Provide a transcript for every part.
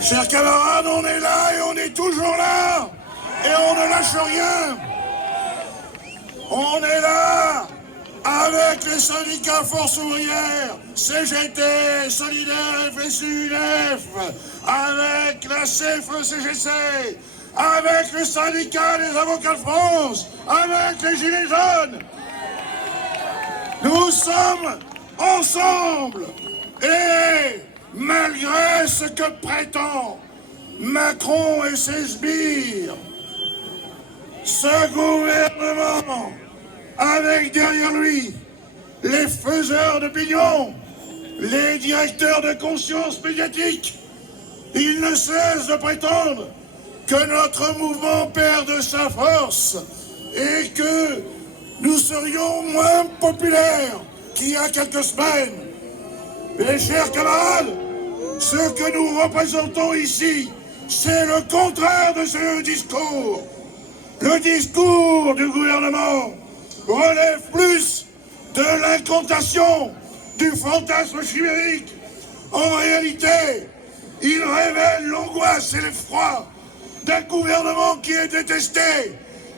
Chers camarades, on est là et on est toujours là, et on ne lâche rien. On est là avec les syndicats Force Ouvrière, CGT, Solidaire, FSU, UNEF, avec la CFE-CGC, avec le syndicat des avocats de France, avec les Gilets jaunes. Nous sommes ensemble et malgré ce que prétend Macron et ses sbires, ce gouvernement, avec derrière lui les faiseurs d'opinion, les directeurs de conscience médiatique, il ne cesse de prétendre que notre mouvement perde sa force et que nous serions moins populaires qu'il y a quelques semaines. Mes chers camarades, ce que nous représentons ici, c'est le contraire de ce discours. Le discours du gouvernement relève plus de l'incantation, du fantasme chimérique. En réalité, il révèle l'angoisse et l'effroi d'un gouvernement qui est détesté,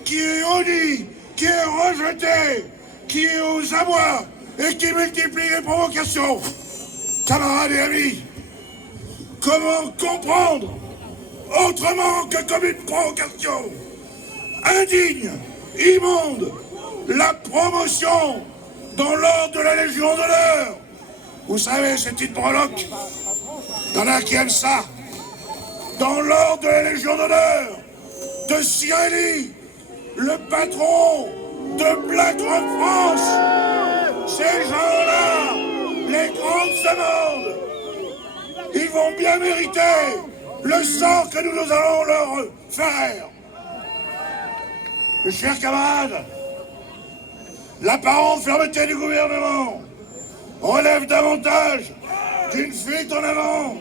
qui est honni, qui est rejeté, qui est aux abois et qui multiplie les provocations. Camarades et amis, comment comprendre autrement que comme une provocation indigne, immonde, la promotion dans l'ordre de la Légion d'honneur? Vous savez, ces petites breloques, il y en a qui aiment ça. Dans l'ordre de la Légion d'honneur, de Cirelli, le patron de BlackRock France. Ces gens-là, les grandes amendes, ils vont bien mériter le sort que nous allons leur faire. Mes chers camarades, l'apparente fermeté du gouvernement relève davantage d'une fuite en avant,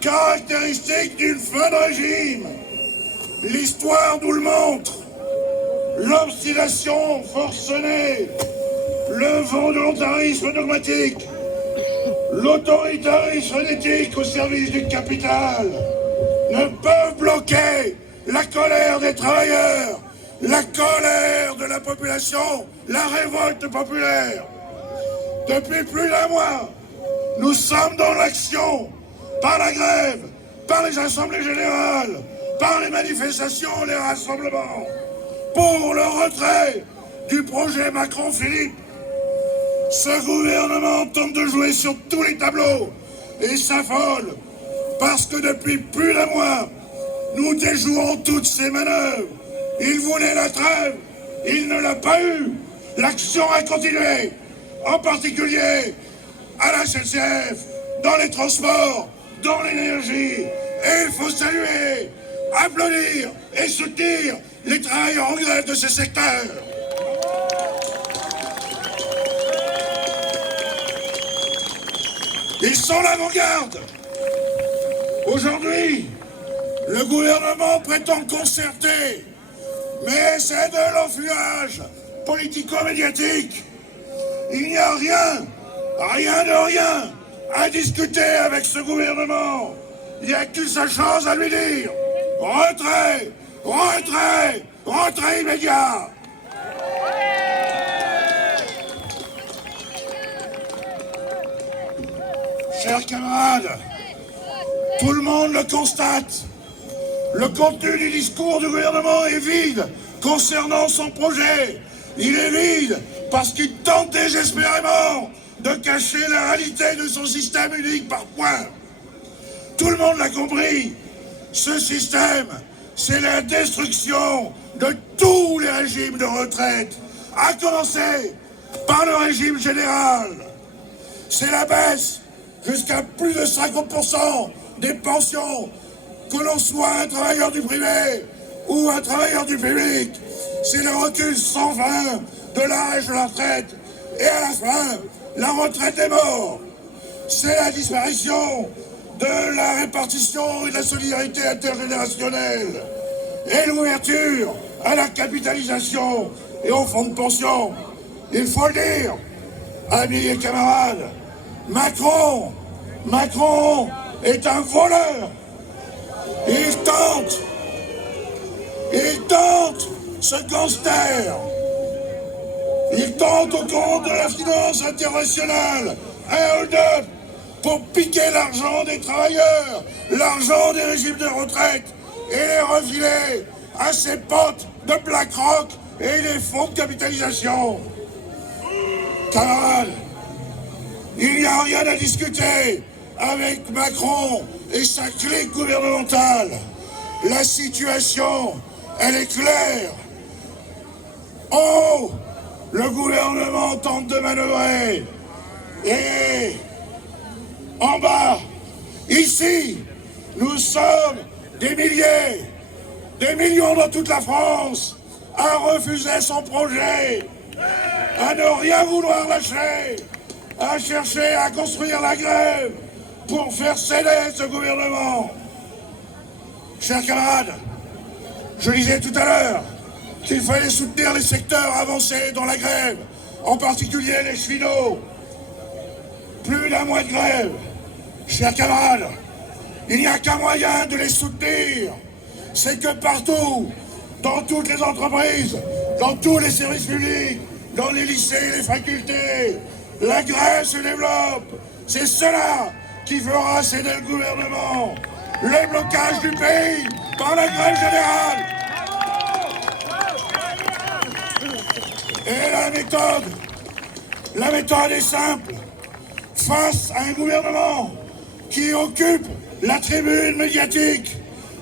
caractéristique d'une fin de régime. L'histoire nous le montre. L'obstination forcenée, le volontarisme dogmatique, l'autoritarisme éthique au service du capital ne peuvent bloquer la colère des travailleurs, la colère de la population, la révolte populaire. Depuis plus d'un mois, nous sommes dans l'action, par la grève, par les assemblées générales, par les manifestations, les rassemblements, pour le retrait du projet Macron-Philippe. Ce gouvernement tente de jouer sur tous les tableaux et s'affole parce que depuis plus d'un mois, nous déjouons toutes ces manœuvres. Il voulait la trêve, il ne l'a pas eu. L'action a continué, en particulier à la SNCF, dans les transports, dans l'énergie. Et il faut saluer, applaudir et soutenir les travailleurs en grève de ces secteurs. Ils sont l'avant-garde. Aujourd'hui, le gouvernement prétend concerter, mais c'est de l'enfumage politico-médiatique. Il n'y a rien de rien à discuter avec ce gouvernement. Il n'y a qu'une seule chose à lui dire. Retrait, retrait, retrait immédiat. Chers camarades, tout le monde le constate. Le contenu du discours du gouvernement est vide concernant son projet. Il est vide parce qu'il tente désespérément de cacher la réalité de son système unique par points. Tout le monde l'a compris. Ce système, c'est la destruction de tous les régimes de retraite, à commencer par le régime général. C'est la baisse jusqu'à plus de 50% des pensions, que l'on soit un travailleur du privé ou un travailleur du public. C'est le recul sans fin de l'âge de la retraite. Et à la fin, la retraite est morte. C'est la disparition de la répartition et de la solidarité intergénérationnelle. Et l'ouverture à la capitalisation et au fonds de pension. Il faut le dire, amis et camarades, Macron est un voleur. Il tente ce gangster. Il tente au compte de la finance internationale un hold-up pour piquer l'argent des travailleurs, l'argent des régimes de retraite et les refiler à ses potes de BlackRock et les fonds de capitalisation. Camarades, il n'y a rien à discuter avec Macron et sa clique gouvernementale. La situation, elle est claire. Oh, le gouvernement tente de manœuvrer. Et en bas, ici, nous sommes des milliers, des millions dans toute la France à refuser son projet, à ne rien vouloir lâcher, à chercher à construire la grève pour faire céder ce gouvernement. Chers camarades, je disais tout à l'heure qu'il fallait soutenir les secteurs avancés dans la grève, en particulier les cheminots. Plus d'un mois de grève. Chers camarades, il n'y a qu'un moyen de les soutenir, c'est que partout, dans toutes les entreprises, dans tous les services publics, dans les lycées et les facultés, la grève se développe. C'est cela qui fera céder le gouvernement. Le blocage du pays par la grève générale. Et la méthode est simple. Face à un gouvernement qui occupe la tribune médiatique,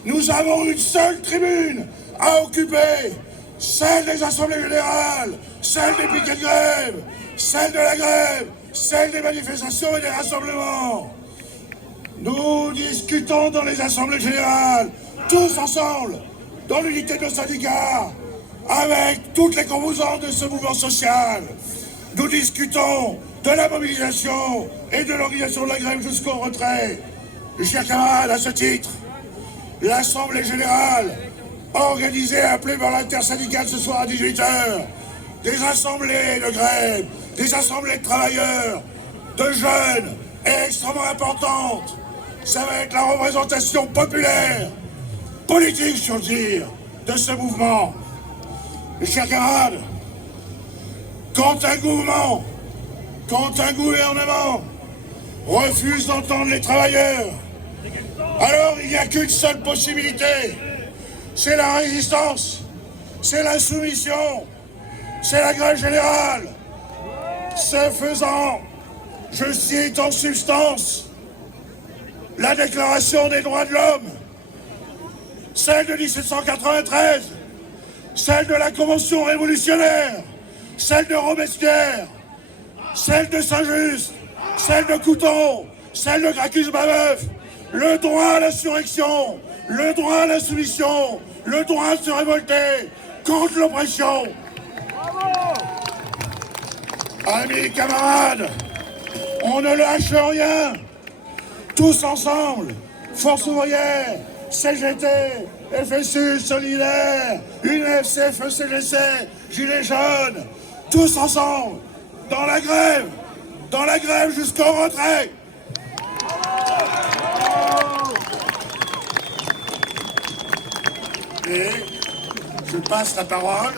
nous avons une seule tribune à occuper, celle des assemblées générales, celle des piquets de grève, celle de la grève, celle des manifestations et des rassemblements. Nous discutons dans les assemblées générales, tous ensemble, dans l'unité de nos syndicats, avec toutes les composantes de ce mouvement social. Nous discutons de la mobilisation et de l'organisation de la grève jusqu'au retrait. Chers camarades, à ce titre, l'Assemblée générale, organisée et appelée par l'intersyndicale ce soir à 18h, des assemblées de grève, des assemblées de travailleurs, de jeunes, est extrêmement importante. Ça va être la représentation populaire, politique, je veux dire, de ce mouvement. Mes chers camarades, quand un gouvernement refuse d'entendre les travailleurs, alors il n'y a qu'une seule possibilité, c'est la résistance, c'est la soumission, c'est la grève générale. Ce faisant, je cite en substance la Déclaration des droits de l'homme, celle de 1793, celle de la Convention révolutionnaire, celle de Robespierre, celle de Saint-Just, celle de Couthon, celle de Gracchus-Babeuf, le droit à l'insurrection, le droit à la soumission, le droit de se révolter contre l'oppression. Amis, camarades, on ne lâche rien. Tous ensemble, Force ouvrière, CGT, FSU, Solidaire, UNEF, CGC, Gilets jaunes, tous ensemble, dans la grève jusqu'au retrait. Et je passe la parole